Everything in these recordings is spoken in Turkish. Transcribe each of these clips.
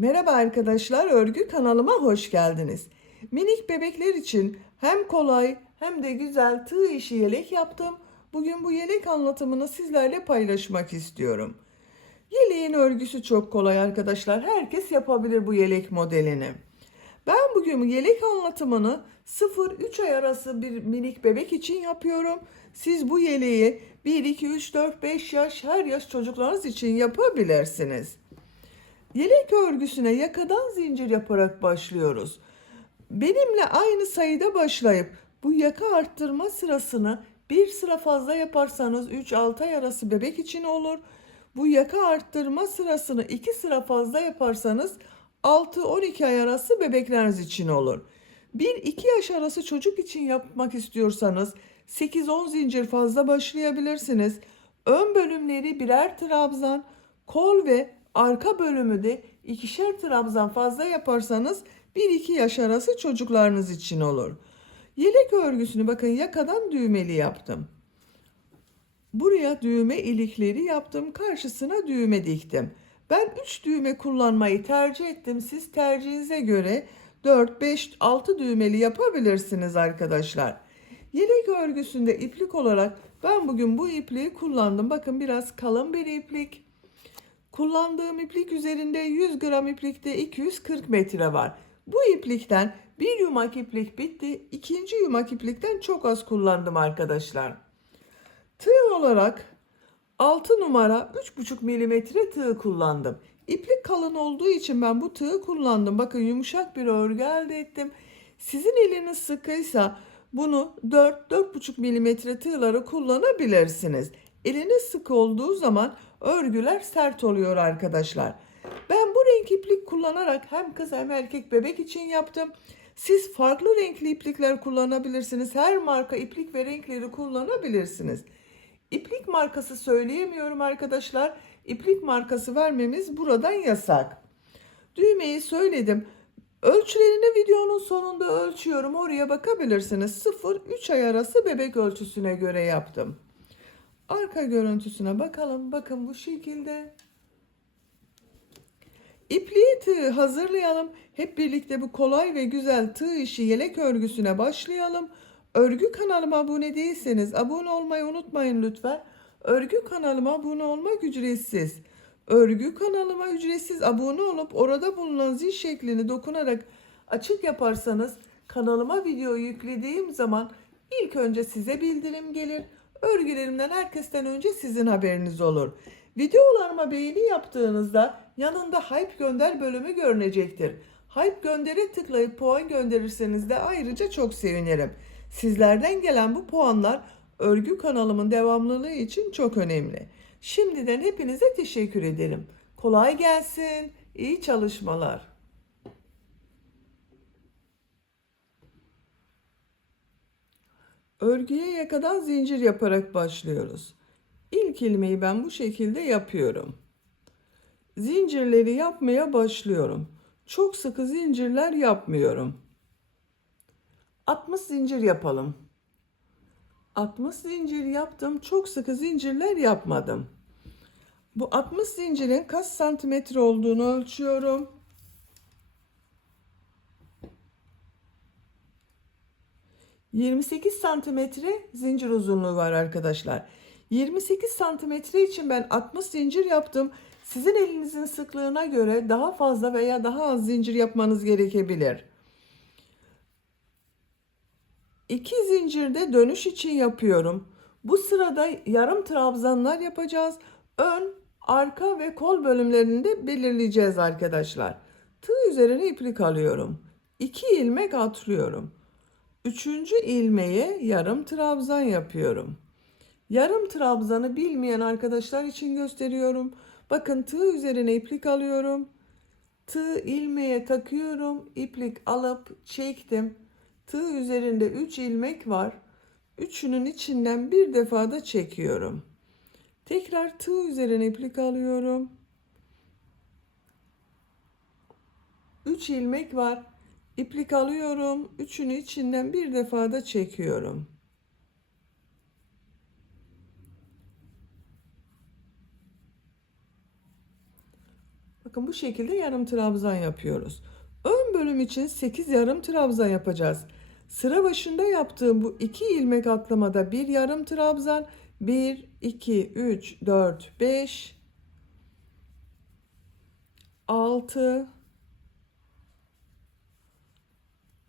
Merhaba arkadaşlar, örgü kanalıma hoş geldiniz. Minik bebekler için hem kolay hem de güzel tığ işi yelek yaptım. Bugün bu yelek anlatımını sizlerle paylaşmak istiyorum. Yeleğin örgüsü çok kolay arkadaşlar. Herkes yapabilir bu yelek modelini. Ben bugün yelek anlatımını 0-3 ay arası bir minik bebek için yapıyorum. Siz bu yeleği 1, 2, 3, 4, 5 yaş her yaş çocuklarınız için yapabilirsiniz. Yelek örgüsüne yakadan zincir yaparak başlıyoruz. Benimle aynı sayıda başlayıp bu yaka arttırma sırasını bir sıra fazla yaparsanız 3-6 ay arası bebek için olur. Bu yaka arttırma sırasını 2 sıra fazla yaparsanız 6-12 ay arası bebekleriniz için olur. 1-2 yaş arası çocuk için yapmak istiyorsanız 8-10 zincir fazla başlayabilirsiniz. Ön bölümleri birer trabzan, kol ve arka bölümü de ikişer trabzan fazla yaparsanız 1-2 yaş arası çocuklarınız için olur. Yelek örgüsünü bakın yakadan düğmeli yaptım. Buraya düğme ilikleri yaptım. Karşısına düğme diktim. Ben 3 düğme kullanmayı tercih ettim. Siz tercihinize göre 4, 5, 6 düğmeli yapabilirsiniz arkadaşlar. Yelek örgüsünde iplik olarak ben bugün bu ipliği kullandım. Bakın biraz kalın bir iplik. Kullandığım iplik üzerinde 100 gram iplikte 240 metre var. Bu iplikten bir yumak iplik bitti. İkinci yumak iplikten çok az kullandım arkadaşlar. Tığ olarak 6 numara 3,5 milimetre tığ kullandım. İplik kalın olduğu için ben bu tığı kullandım. Bakın yumuşak bir örgü elde ettim. Sizin eliniz sıkıysa bunu 4-4,5 milimetre tığları kullanabilirsiniz. Eliniz sıkı olduğu zaman örgüler sert oluyor arkadaşlar. Ben bu renk iplik kullanarak hem kız hem erkek bebek için yaptım. Siz farklı renkli iplikler kullanabilirsiniz. Her marka iplik ve renkleri kullanabilirsiniz. İplik markası söyleyemiyorum arkadaşlar. İplik markası vermemiz buradan yasak. Düğmeyi söyledim. Ölçülerini videonun sonunda ölçüyorum. Oraya bakabilirsiniz. 0-3 ay arası bebek ölçüsüne göre yaptım. Arka görüntüsüne bakalım. Bakın bu şekilde. İpliği tığ hazırlayalım. Hep birlikte bu kolay ve güzel tığ işi yelek örgüsüne başlayalım. Örgü kanalıma abone değilseniz abone olmayı unutmayın lütfen. Örgü kanalıma abone olmak ücretsiz. Örgü kanalıma ücretsiz abone olup orada bulunan zil şeklini dokunarak açık yaparsanız kanalıma video yüklediğim zaman ilk önce size bildirim gelir. Örgülerimden herkesten önce sizin haberiniz olur. Videolarıma beğeni yaptığınızda yanında Hype gönder bölümü görünecektir. Hype göndere tıklayıp puan gönderirseniz de ayrıca çok sevinirim. Sizlerden gelen bu puanlar örgü kanalımın devamlılığı için çok önemli. Şimdiden hepinize teşekkür ederim. Kolay gelsin, iyi çalışmalar. Örgüye yakadan zincir yaparak başlıyoruz. İlk ilmeği ben bu şekilde yapıyorum. Zincirleri yapmaya başlıyorum. Çok sıkı zincirler yapmıyorum. 60 zincir yapalım. 60 zincir yaptım. Çok sıkı zincirler yapmadım. Bu 60 zincirin kaç santimetre olduğunu ölçüyorum. 28 santimetre zincir uzunluğu var arkadaşlar. 28 santimetre için ben 60 zincir yaptım. Sizin elinizin sıklığına göre daha fazla veya daha az zincir yapmanız gerekebilir. 2 zincirde dönüş için yapıyorum. Bu sırada yarım trabzanlar yapacağız. Ön, arka ve kol bölümlerini de belirleyeceğiz arkadaşlar. Tığ üzerine iplik alıyorum. 2 ilmek atlıyorum. Üçüncü ilmeğe yarım trabzan yapıyorum. Yarım trabzanı bilmeyen arkadaşlar için gösteriyorum. Bakın tığ üzerine iplik alıyorum. Tığ ilmeğe takıyorum. İplik alıp çektim. Tığ üzerinde 3 ilmek var. Üçünün içinden bir defa da çekiyorum. Tekrar tığ üzerine iplik alıyorum. 3 ilmek var. İplik alıyorum. Üçünü içinden bir defa da çekiyorum. Bakın bu şekilde yarım trabzan yapıyoruz. Ön bölüm için 8 yarım trabzan yapacağız. Sıra başında yaptığım bu 2 ilmek atlamada bir yarım trabzan, 1, 2, 3, 4, 5, 6,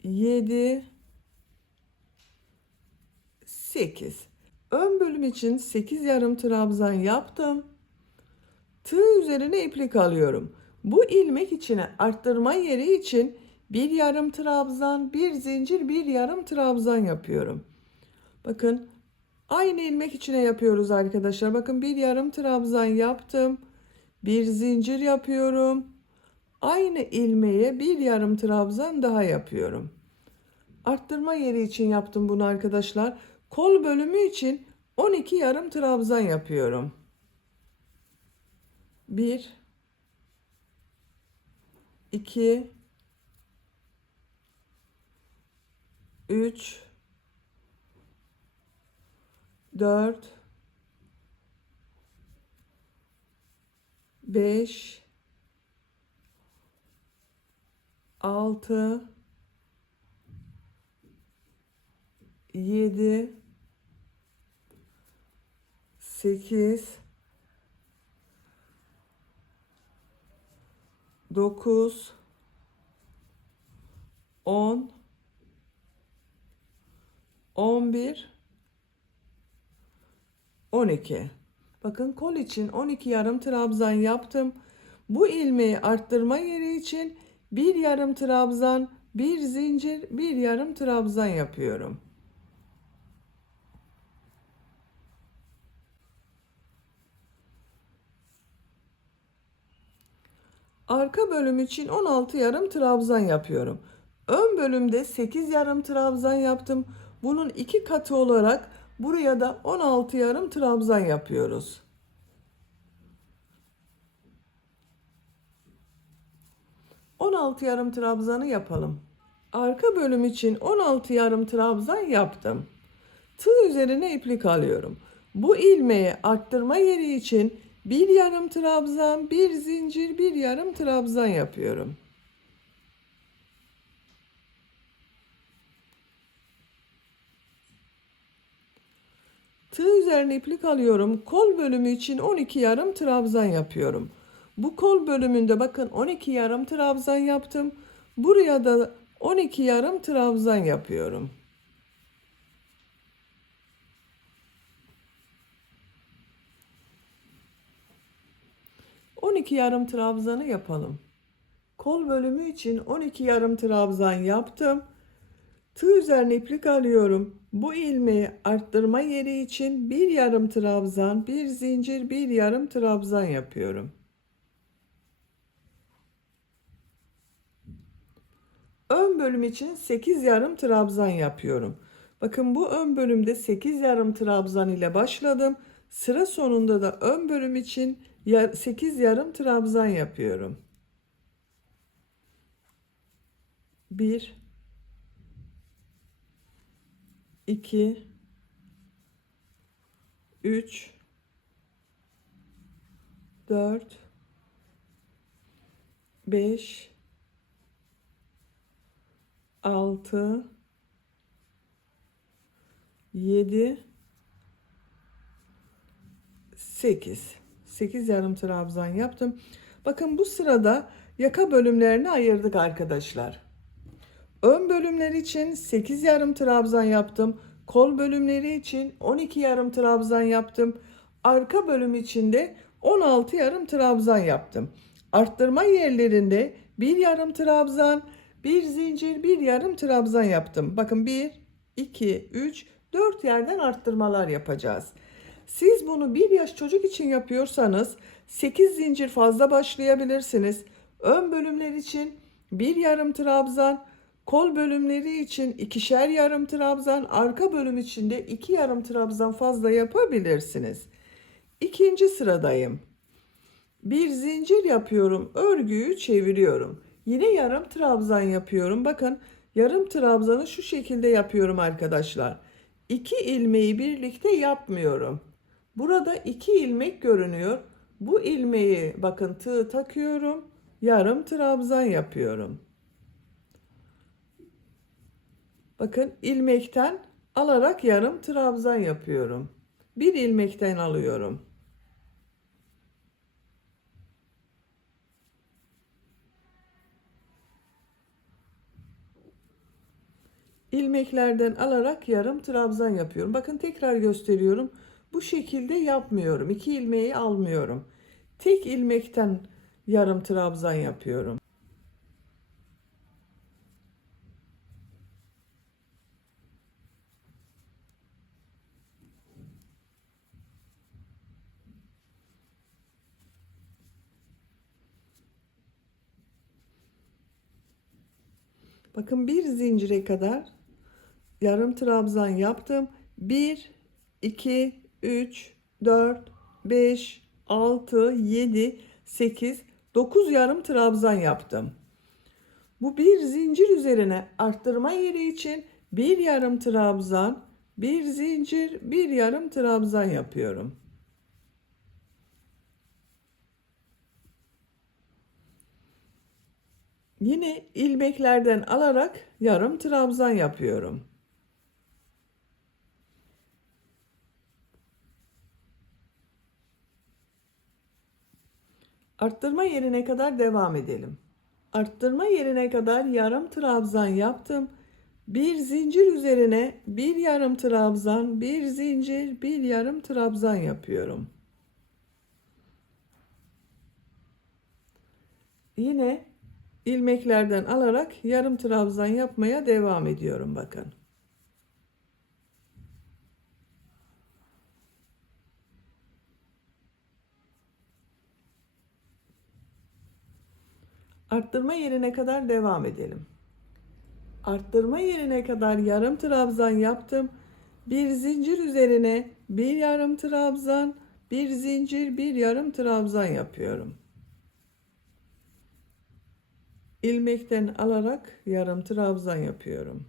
7, 8. Ön bölüm için 8 yarım trabzan yaptım. Tığ üzerine iplik alıyorum. Bu ilmek içine arttırma yeri için bir yarım trabzan, bir zincir, bir yarım trabzan yapıyorum. Bakın aynı ilmek içine yapıyoruz arkadaşlar. Bakın bir yarım trabzan yaptım. Bir zincir yapıyorum. Aynı ilmeğe bir yarım trabzan daha yapıyorum. Arttırma yeri için yaptım bunu arkadaşlar. Kol bölümü için 12 yarım trabzan yapıyorum. 1, 2, 3, 4, 5, 6, 7, 8, 9, 10, 11, 12. Bakın kol için 12 yarım trabzan yaptım. Bu ilmeği arttırma yeri için bir yarım trabzan, bir zincir, bir yarım trabzan yapıyorum. Arka bölüm için 16 yarım trabzan yapıyorum. Ön bölümde 8 yarım trabzan yaptım. Bunun 2 katı olarak buraya da 16 yarım trabzan yapıyoruz. ...16 yarım trabzanı yapalım. Arka bölüm için 16 yarım trabzan yaptım. Tığ üzerine iplik alıyorum. Bu ilmeği arttırma yeri için bir yarım trabzan, bir zincir, bir yarım trabzan yapıyorum. Tığ üzerine iplik alıyorum. Kol bölümü için 12 yarım trabzan yapıyorum. Bu kol bölümünde bakın 12 yarım trabzan yaptım. Buraya da 12 yarım trabzan yapıyorum. 12 yarım trabzanı yapalım. Kol bölümü için 12 yarım trabzan yaptım. Tığ üzerine iplik alıyorum. Bu ilmeği arttırma yeri için bir yarım trabzan, bir zincir, bir yarım trabzan yapıyorum. Ön bölüm için 8 yarım trabzan yapıyorum. Bakın bu ön bölümde 8 yarım trabzan ile başladım. Sıra sonunda da ön bölüm için 8 yarım trabzan yapıyorum. 1, 2, 3, 4, 5, 6, 7, 8. 8 yarım trabzan yaptım. Bakın bu sırada yaka bölümlerini ayırdık arkadaşlar. Ön bölümleri için 8 yarım trabzan yaptım. Kol bölümleri için 12 yarım trabzan yaptım. Arka bölüm için de 16 yarım trabzan yaptım. Arttırma yerlerinde bir yarım trabzan, bir zincir, bir yarım trabzan yaptım. Bakın 1, 2, 3, 4 yerden arttırmalar yapacağız. Siz bunu 1 yaş çocuk için yapıyorsanız 8 zincir fazla başlayabilirsiniz. Ön bölümler için bir yarım trabzan, kol bölümleri için ikişer yarım trabzan, arka bölüm için de 2 yarım trabzan fazla yapabilirsiniz. İkinci sıradayım. Bir zincir yapıyorum, örgüyü çeviriyorum. Yine yarım trabzan yapıyorum. Bakın yarım trabzanı şu şekilde yapıyorum arkadaşlar. 2 ilmeği birlikte yapmıyorum. Burada 2 ilmek görünüyor. Bu ilmeği bakın tığ takıyorum. yarım trabzan yapıyorum. Bakın ilmekten alarak yarım trabzan yapıyorum. Bir ilmekten alıyorum. İlmeklerden alarak yarım trabzan yapıyorum. Bakın tekrar gösteriyorum. Bu şekilde yapmıyorum. İki ilmeği almıyorum. Tek ilmekten yarım trabzan yapıyorum. Bakın bir zincire kadar yarım trabzan yaptım. 1, 2, 3, 4, 5, 6, 7, 8, 9 yarım trabzan yaptım. Bu bir zincir üzerine arttırma yeri için bir yarım trabzan, bir zincir, bir yarım trabzan yapıyorum. Yine ilmeklerden alarak yarım trabzan yapıyorum. Arttırma yerine kadar devam edelim. Arttırma yerine kadar yarım trabzan yaptım. Bir zincir üzerine bir yarım trabzan, bir zincir, bir yarım trabzan yapıyorum. Yine ilmeklerden alarak yarım trabzan yapmaya devam ediyorum bakın. Arttırma yerine kadar devam edelim. Arttırma yerine kadar yarım trabzan yaptım. Bir zincir üzerine bir yarım trabzan, bir zincir, bir yarım trabzan yapıyorum. İlmekten alarak yarım trabzan yapıyorum.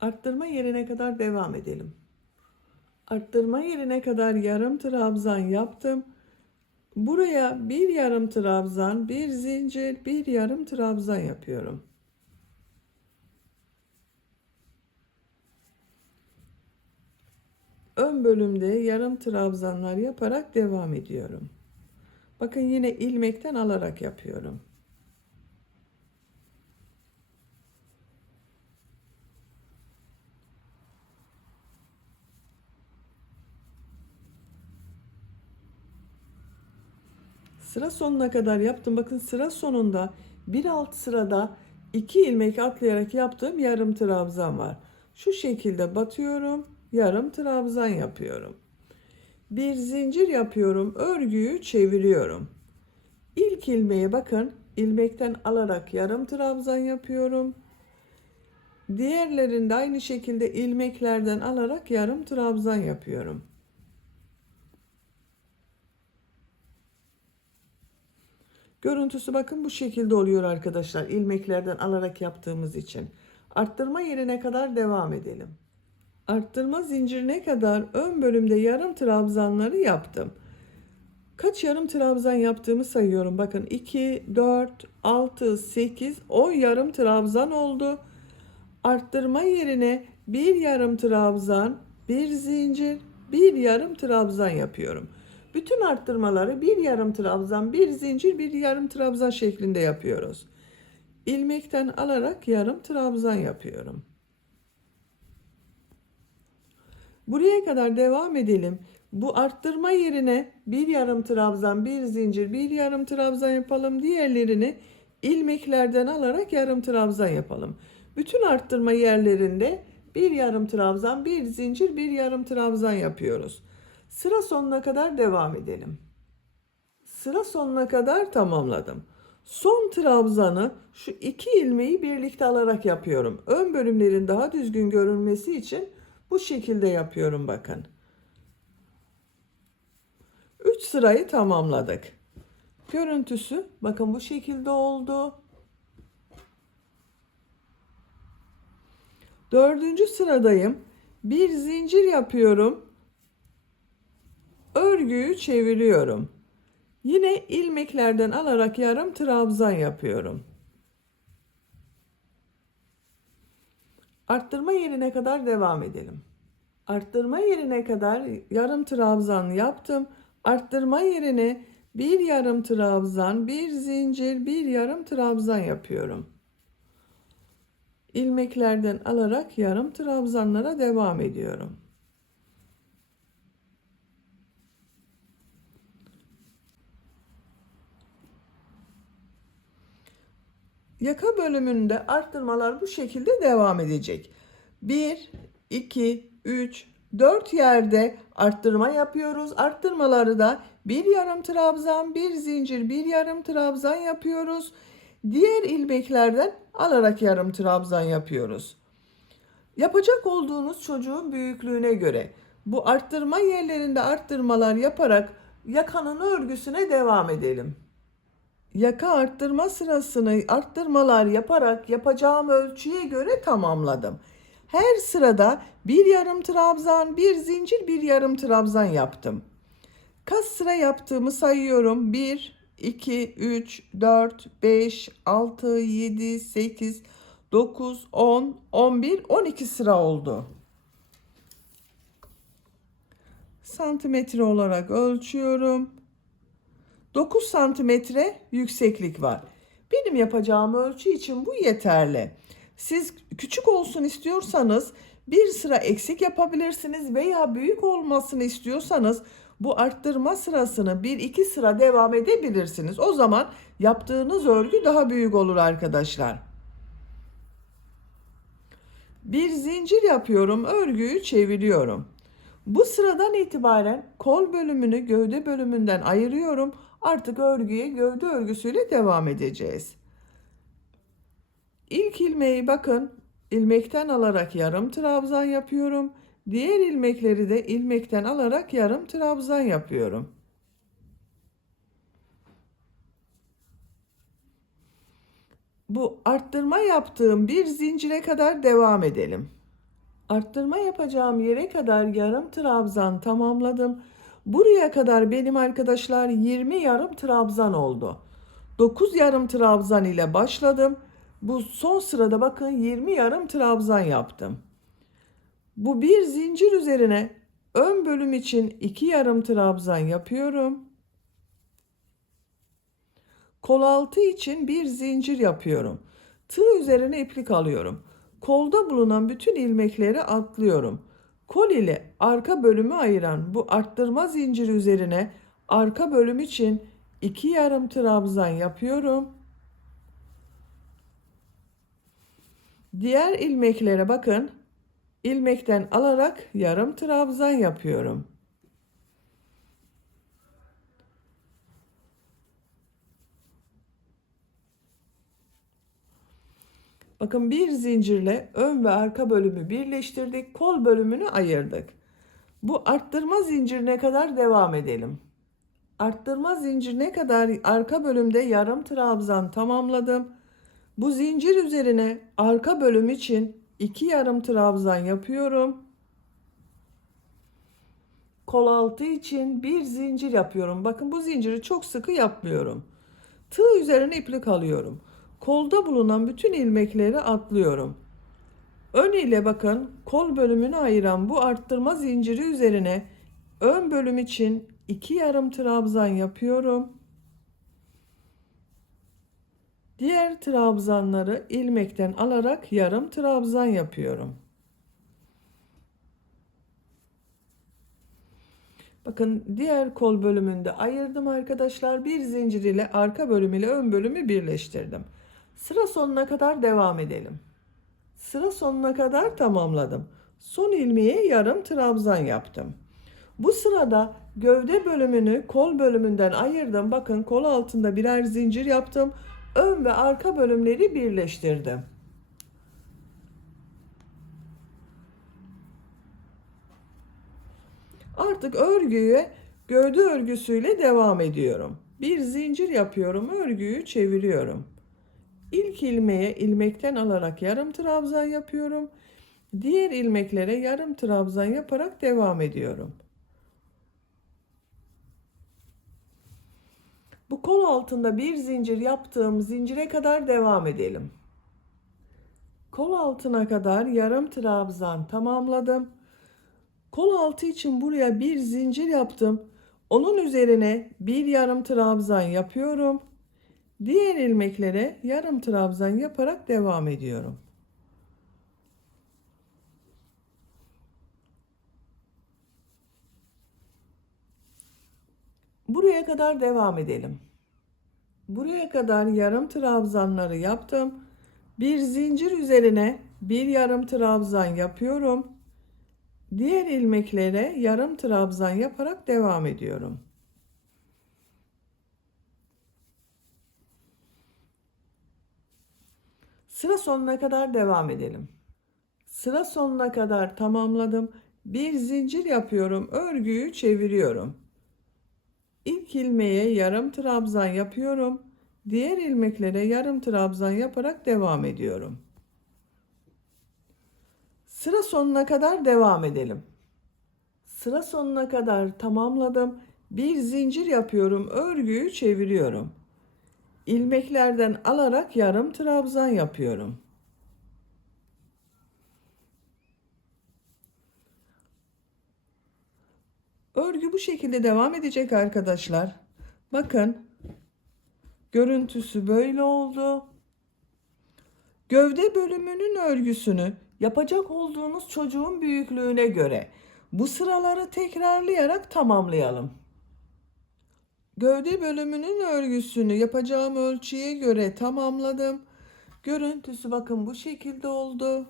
Arttırma yerine kadar devam edelim. Arttırma yerine kadar yarım trabzan yaptım. Buraya bir yarım trabzan, bir zincir, bir yarım trabzan yapıyorum. Ön bölümde yarım trabzanlar yaparak devam ediyorum. Bakın yine ilmekten alarak yapıyorum. Sıra sonuna kadar yaptım. Bakın sıra sonunda bir alt sırada 2 ilmek atlayarak yaptığım yarım trabzan var. Şu şekilde batıyorum, yarım trabzan yapıyorum. Bir zincir yapıyorum, örgüyü çeviriyorum. İlk ilmeğe bakın, ilmekten alarak yarım trabzan yapıyorum. Diğerlerinde aynı şekilde ilmeklerden alarak yarım trabzan yapıyorum. Görüntüsü bakın bu şekilde oluyor arkadaşlar. İlmeklerden alarak yaptığımız için. Arttırma yerine kadar devam edelim. Arttırma zincirine kadar ön bölümde yarım trabzanları yaptım. Kaç yarım trabzan yaptığımı sayıyorum. Bakın 2, 4, 6, 8, 10 yarım trabzan oldu. Arttırma yerine bir yarım trabzan, bir zincir, bir yarım trabzan yapıyorum. Bütün arttırmaları bir yarım trabzan, bir zincir, bir yarım trabzan şeklinde yapıyoruz. İlmekten alarak yarım trabzan yapıyorum. Buraya kadar devam edelim. Bu arttırma yerine bir yarım trabzan, bir zincir, bir yarım trabzan yapalım. Diğerlerini ilmeklerden alarak yarım trabzan yapalım. Bütün arttırma yerlerinde bir yarım trabzan, bir zincir, bir yarım trabzan yapıyoruz. Sıra sonuna kadar devam edelim. Sıra sonuna kadar tamamladım. Son trabzanı şu iki ilmeği birlikte alarak yapıyorum. Ön bölümlerin daha düzgün görünmesi için bu şekilde yapıyorum bakın. 3 sırayı tamamladık. Görüntüsü bakın bu şekilde oldu. Dördüncü sıradayım. Bir zincir yapıyorum. Örgüyü çeviriyorum. Yine ilmeklerden alarak yarım trabzan yapıyorum. Arttırma yerine kadar devam edelim. Arttırma yerine kadar yarım trabzan yaptım. Arttırma yerine bir yarım trabzan, bir zincir, bir yarım trabzan yapıyorum. İlmeklerden alarak yarım trabzanlara devam ediyorum. Yaka bölümünde arttırmalar bu şekilde devam edecek. 1, 2, 3, 4 yerde arttırma yapıyoruz. Arttırmaları da bir yarım trabzan, bir zincir, bir yarım trabzan yapıyoruz. Diğer ilmeklerden alarak yarım trabzan yapıyoruz. Yapacak olduğunuz çocuğun büyüklüğüne göre bu arttırma yerlerinde arttırmalar yaparak yakanın örgüsüne devam edelim. Yaka arttırma sırasını arttırmalar yaparak yapacağım ölçüye göre tamamladım. Her sırada bir yarım trabzan, bir zincir, bir yarım trabzan yaptım. Kaç sıra yaptığımı sayıyorum. 1, 2, 3, 4, 5, 6, 7, 8, 9, 10, 11, 12 sıra oldu. Santimetre olarak ölçüyorum. 9 santimetre yükseklik var. Benim yapacağım ölçü için bu yeterli. Siz küçük olsun istiyorsanız bir sıra eksik yapabilirsiniz veya büyük olmasını istiyorsanız bu arttırma sırasını 1-2 sıra devam edebilirsiniz. O zaman yaptığınız örgü daha büyük olur arkadaşlar. Bir zincir yapıyorum, örgüyü çeviriyorum. Bu sıradan itibaren kol bölümünü gövde bölümünden ayırıyorum. Artık örgüye gövde örgüsüyle devam edeceğiz. İlk ilmeği bakın ilmekten alarak yarım trabzan yapıyorum. Diğer ilmekleri de ilmekten alarak yarım trabzan yapıyorum. Bu arttırma yaptığım bir zincire kadar devam edelim. Arttırma yapacağım yere kadar yarım trabzan tamamladım. Buraya kadar benim arkadaşlar 20 yarım trabzan oldu. 9 yarım trabzan ile başladım. Bu son sırada bakın 20 yarım trabzan yaptım. Bu bir zincir üzerine ön bölüm için 2 yarım trabzan yapıyorum. Kol altı için bir zincir yapıyorum. Tığ üzerine iplik alıyorum. Kolda bulunan bütün ilmekleri atlıyorum. Kol ile arka bölümü ayıran bu arttırma zinciri üzerine arka bölüm için 2 yarım trabzan yapıyorum. Diğer ilmeklere bakın. İlmekten alarak yarım trabzan yapıyorum. Bakın bir zincirle ön ve arka bölümü birleştirdik. Kol bölümünü ayırdık. Bu arttırma zincirine kadar devam edelim. Arttırma zincirine kadar arka bölümde yarım trabzan tamamladım. Bu zincir üzerine arka bölüm için 2 yarım trabzan yapıyorum. Kol altı için bir zincir yapıyorum. Bakın bu zinciri çok sıkı yapmıyorum. Tığ üzerine iplik alıyorum. Kolda bulunan bütün ilmekleri atlıyorum. Ön ile bakın kol bölümünü ayıran bu arttırma zinciri üzerine ön bölüm için 2 yarım trabzan yapıyorum. Diğer trabzanları ilmekten alarak yarım trabzan yapıyorum. Bakın diğer kol bölümünde ayırdım arkadaşlar. Bir zincir ile arka bölüm ile ön bölümü birleştirdim. Sıra sonuna kadar devam edelim. Sıra sonuna kadar tamamladım. Son ilmeğe yarım trabzan yaptım. Bu sırada gövde bölümünü kol bölümünden ayırdım. Bakın kol altında birer zincir yaptım. Ön ve arka bölümleri birleştirdim. Artık örgüye gövde örgüsüyle devam ediyorum. Bir zincir yapıyorum, örgüyü çeviriyorum. İlk ilmeğe ilmekten alarak yarım trabzan yapıyorum. Diğer ilmeklere yarım trabzan yaparak devam ediyorum. Bu kol altında bir zincir yaptığım zincire kadar devam edelim. Kol altına kadar yarım trabzan tamamladım. Kol altı için buraya bir zincir yaptım. Onun üzerine bir yarım trabzan yapıyorum. Diğer ilmeklere yarım trabzan yaparak devam ediyorum. Buraya kadar devam edelim. Buraya kadar yarım trabzanları yaptım. Bir zincir üzerine bir yarım trabzan yapıyorum. Diğer ilmeklere yarım trabzan yaparak devam ediyorum. Sıra sonuna kadar devam edelim. Sıra sonuna kadar tamamladım. Bir zincir yapıyorum. Örgüyü çeviriyorum. İlk ilmeğe yarım trabzan yapıyorum. Diğer ilmeklere yarım trabzan yaparak devam ediyorum. Sıra sonuna kadar devam edelim. Sıra sonuna kadar tamamladım. Bir zincir yapıyorum. Örgüyü çeviriyorum. İlmeklerden alarak yarım trabzan yapıyorum. Örgü bu şekilde devam edecek arkadaşlar. Bakın, görüntüsü böyle oldu. Gövde bölümünün örgüsünü yapacak olduğunuz çocuğun büyüklüğüne göre bu sıraları tekrarlayarak tamamlayalım. Gövde bölümünün örgüsünü yapacağım ölçüye göre tamamladım. Görüntüsü bakın bu şekilde oldu.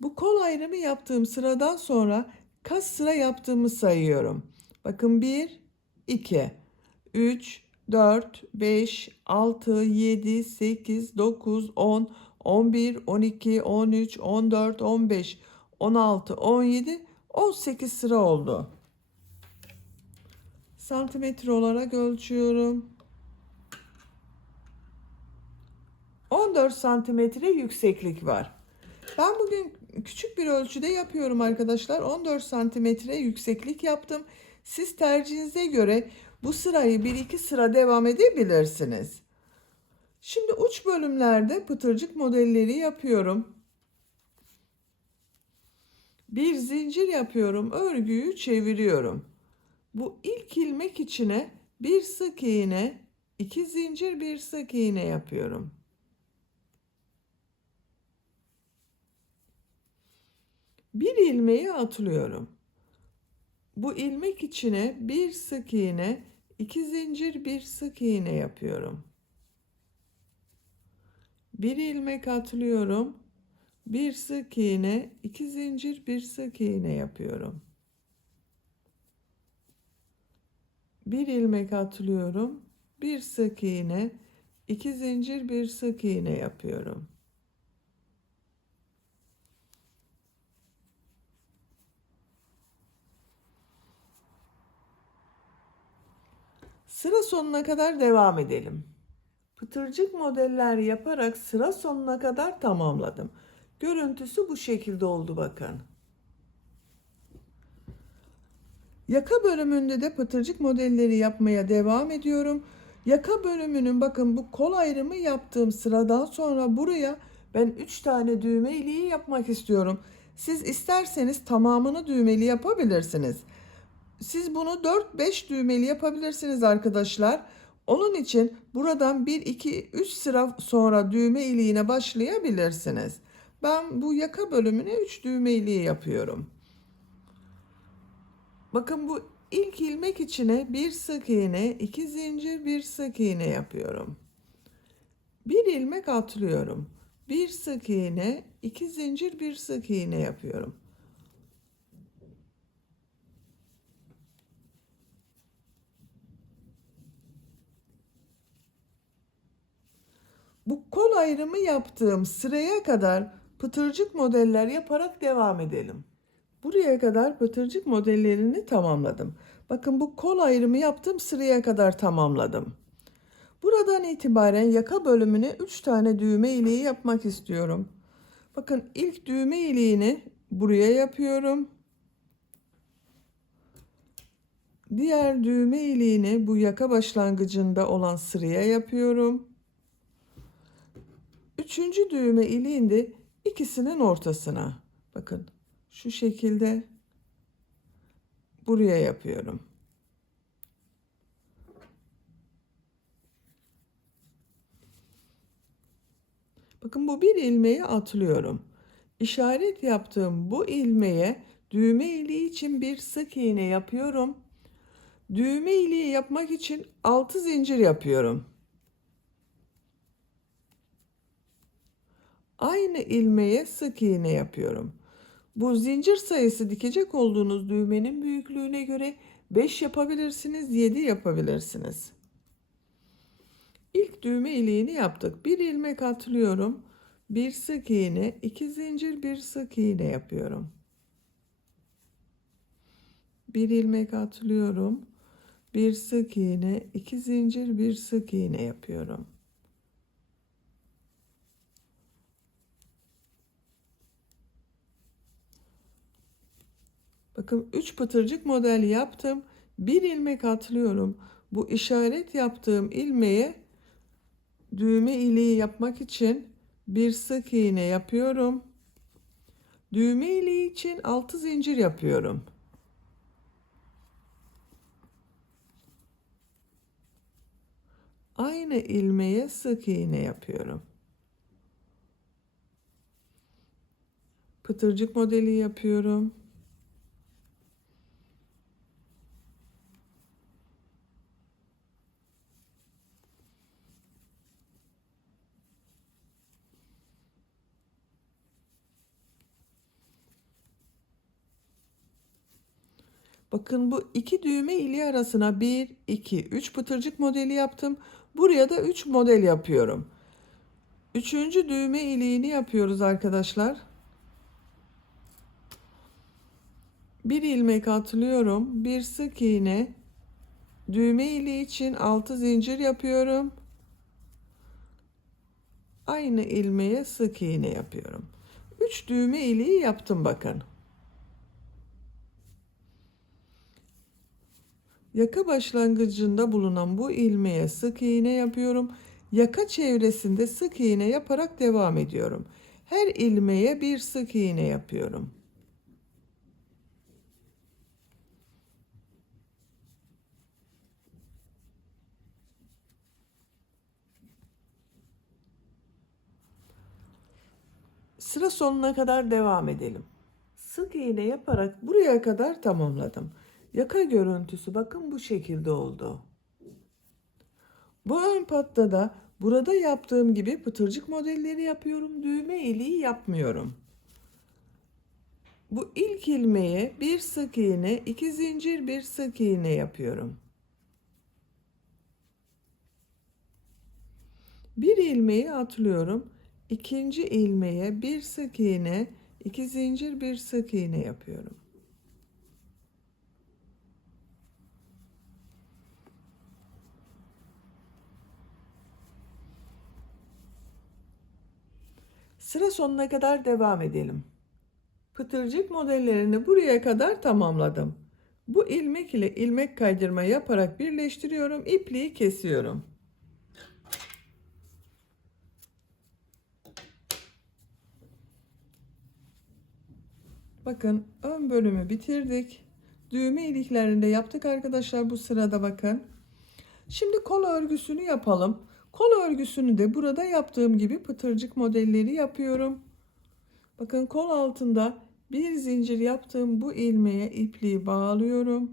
Bu kol ayrımı yaptığım sıradan sonra kaç sıra yaptığımı sayıyorum. Bakın 1, 2, 3, 4, 5, 6, 7, 8, 9, 10, 11, 12, 13, 14, 15, 16, 17, 18 sıra oldu. Santimetre olarak ölçüyorum. 14 santimetre yükseklik var. Ben bugün küçük bir ölçüde yapıyorum arkadaşlar. 14 santimetre yükseklik yaptım. Siz tercihinize göre bu sırayı 1-2 sıra devam edebilirsiniz. Şimdi uç bölümlerde pıtırcık modelleri yapıyorum. Bir zincir yapıyorum. Örgüyü çeviriyorum. Bu ilk ilmek içine bir sık iğne, 2 zincir, bir sık iğne yapıyorum. Bir ilmeği atlıyorum. Bu ilmek içine bir sık iğne, 2 zincir, bir sık iğne yapıyorum. Bir ilmek atlıyorum. Bir sık iğne, 2 zincir, bir sık iğne yapıyorum. Bir ilmek atlıyorum. Bir sık iğne, 2 zincir, bir sık iğne yapıyorum. Sıra sonuna kadar devam edelim. Pıtırcık modeller yaparak sıra sonuna kadar tamamladım. Görüntüsü bu şekilde oldu bakın. Yaka bölümünde de pıtırcık modelleri yapmaya devam ediyorum. Yaka bölümünün bakın bu kol ayrımı yaptığım sıradan sonra buraya ben 3 tane düğme iliği yapmak istiyorum. Siz isterseniz tamamını düğmeli yapabilirsiniz. Siz bunu 4-5 düğmeli yapabilirsiniz arkadaşlar. Onun için buradan 1, 2, 3 sıra sonra düğme iliğine başlayabilirsiniz. Ben bu yaka bölümüne 3 düğme iliği yapıyorum. Bakın bu ilk ilmek içine bir sık iğne, 2 zincir, bir sık iğne yapıyorum. Bir ilmek atlıyorum. Bir sık iğne, 2 zincir, bir sık iğne yapıyorum. Bu kol ayrımı yaptığım sıraya kadar pıtırcık modeller yaparak devam edelim. Buraya kadar pıtırcık modellerini tamamladım. Bakın bu kol ayrımı yaptığım sıraya kadar tamamladım. Buradan itibaren yaka bölümüne 3 tane düğme iliği yapmak istiyorum. Bakın ilk düğme iliğini buraya yapıyorum. Diğer düğme iliğini bu yaka başlangıcında olan sıraya yapıyorum. Üçüncü düğme iliğini de ikisinin ortasına. Bakın şu şekilde buraya yapıyorum. Bakın bu bir ilmeği atlıyorum. İşaret yaptığım bu ilmeğe düğme iliği için bir sık iğne yapıyorum. Düğme iliği yapmak için 6 zincir yapıyorum. Aynı ilmeğe sık iğne yapıyorum. Bu zincir sayısı dikecek olduğunuz düğmenin büyüklüğüne göre 5 yapabilirsiniz, 7 yapabilirsiniz. İlk düğme iliğini yaptık. Bir ilmek atlıyorum. Bir sık iğne, 2 zincir, bir sık iğne yapıyorum. Bir ilmek atlıyorum. Bir sık iğne, 2 zincir, bir sık iğne yapıyorum. Bakın 3 pıtırcık model yaptım. Bir ilmek atlıyorum. Bu işaret yaptığım ilmeğe düğme iliği yapmak için bir sık iğne yapıyorum. Düğme iliği için 6 zincir yapıyorum. Aynı ilmeğe sık iğne yapıyorum. Pıtırcık modeli yapıyorum. Bakın bu iki düğme iliği arasına 1, 2, 3 pıtırcık modeli yaptım. Buraya da 3 model yapıyorum. Üçüncü düğme iliğini yapıyoruz arkadaşlar. Bir ilmek atlıyorum. Bir sık iğne. Düğme iliği için 6 zincir yapıyorum. Aynı ilmeğe sık iğne yapıyorum. 3 düğme iliği yaptım bakın. Yaka başlangıcında bulunan bu ilmeğe sık iğne yapıyorum. Yaka çevresinde sık iğne yaparak devam ediyorum. Her ilmeğe bir sık iğne yapıyorum. Sıra sonuna kadar devam edelim. Sık iğne yaparak buraya kadar tamamladım. Yaka görüntüsü bakın bu şekilde oldu. Bu ön patta da burada yaptığım gibi pıtırcık modelleri yapıyorum. Düğme iliği yapmıyorum. Bu ilk ilmeğe bir sık iğne, 2 zincir, bir sık iğne yapıyorum. Bir ilmeği atlıyorum. İkinci ilmeğe bir sık iğne, 2 zincir, bir sık iğne yapıyorum. Sıra sonuna kadar devam edelim. Pıtırcık modellerini buraya kadar tamamladım. Bu ilmek ile ilmek kaydırma yaparak birleştiriyorum. İpliği kesiyorum. Bakın ön bölümü bitirdik. Düğme iliklerini de yaptık arkadaşlar bu sırada bakın. Şimdi kol örgüsünü yapalım. Kol örgüsünü de burada yaptığım gibi pıtırcık modelleri yapıyorum. Bakın kol altında bir zincir yaptığım bu ilmeğe ipliği bağlıyorum.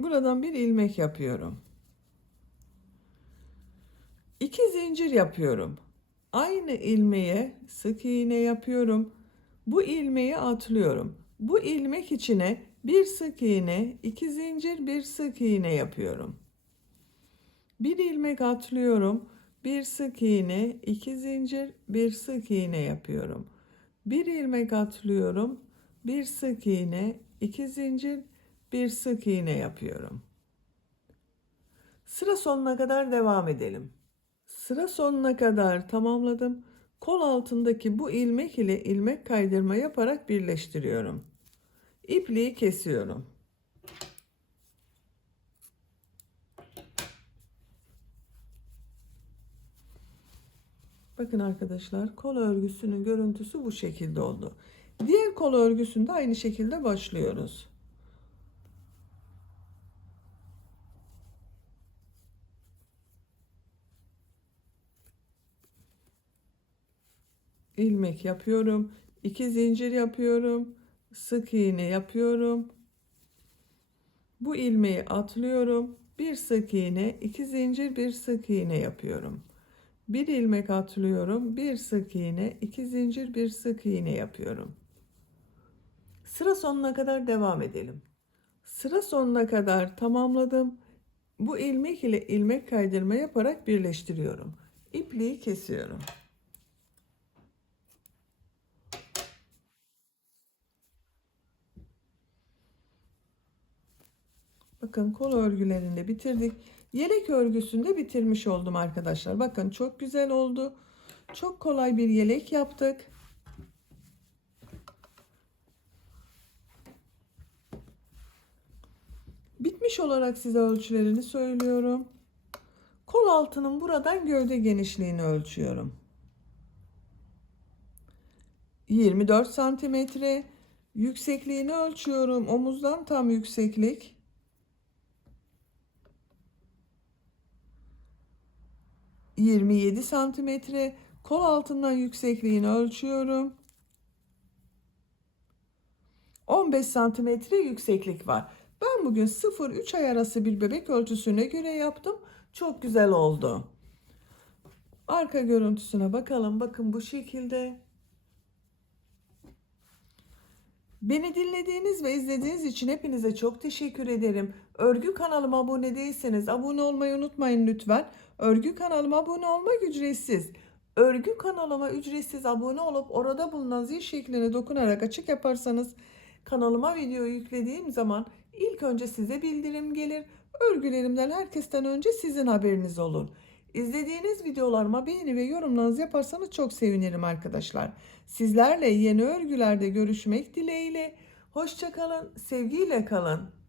Buradan bir ilmek yapıyorum. 2 zincir yapıyorum. Aynı ilmeğe sık iğne yapıyorum. Bu ilmeği atlıyorum. Bu ilmek içine bir sık iğne, 2 zincir, bir sık iğne yapıyorum. Bir ilmek atlıyorum. Bir sık iğne, 2 zincir, bir sık iğne yapıyorum. Bir ilmek atlıyorum. Bir sık iğne, 2 zincir, bir sık iğne yapıyorum. Sıra sonuna kadar devam edelim. Sıra sonuna kadar tamamladım. kol altındaki bu ilmek ile ilmek kaydırma yaparak birleştiriyorum. İpliği kesiyorum. Bakın arkadaşlar, kol örgüsünün görüntüsü bu şekilde oldu. Diğer kol örgüsünde aynı şekilde başlıyoruz. İlmek yapıyorum, 2 zincir yapıyorum, sık iğne yapıyorum. Bu ilmeği atlıyorum, bir sık iğne, 2 zincir, bir sık iğne yapıyorum. Bir ilmek atlıyorum, bir sık iğne, 2 zincir, bir sık iğne yapıyorum. Sıra sonuna kadar devam edelim. Sıra sonuna kadar tamamladım. Bu ilmek ile ilmek kaydırma yaparak birleştiriyorum. İpliği kesiyorum. Bakın, kol örgülerinde bitirdik. Yelek örgüsünde bitirmiş oldum arkadaşlar. Bakın, çok güzel oldu. Çok kolay bir yelek yaptık. Bitmiş olarak size ölçülerini söylüyorum. Kol altının buradan gövde genişliğini ölçüyorum. 24 santimetre. Yüksekliğini ölçüyorum. Omuzdan tam yükseklik. 27 santimetre. Kol altından yüksekliğini ölçüyorum. 15 santimetre yükseklik var. Ben bugün 0-3 ay arası bir bebek ölçüsüne göre yaptım. Çok güzel oldu. Arka görüntüsüne bakalım. Bakın, bu şekilde. Beni dinlediğiniz ve izlediğiniz için hepinize çok teşekkür ederim. Örgü kanalıma abone değilseniz abone olmayı unutmayın lütfen. Örgü kanalıma abone olmak ücretsiz. Örgü kanalıma ücretsiz abone olup orada bulunan zil şekline dokunarak açık yaparsanız kanalıma video yüklediğim zaman ilk önce size bildirim gelir. Örgülerimden herkesten önce sizin haberiniz olur. İzlediğiniz videolarıma beğeni ve yorumlarınızı yaparsanız çok sevinirim arkadaşlar. Sizlerle yeni örgülerde görüşmek dileğiyle. Hoşça kalın, sevgiyle kalın.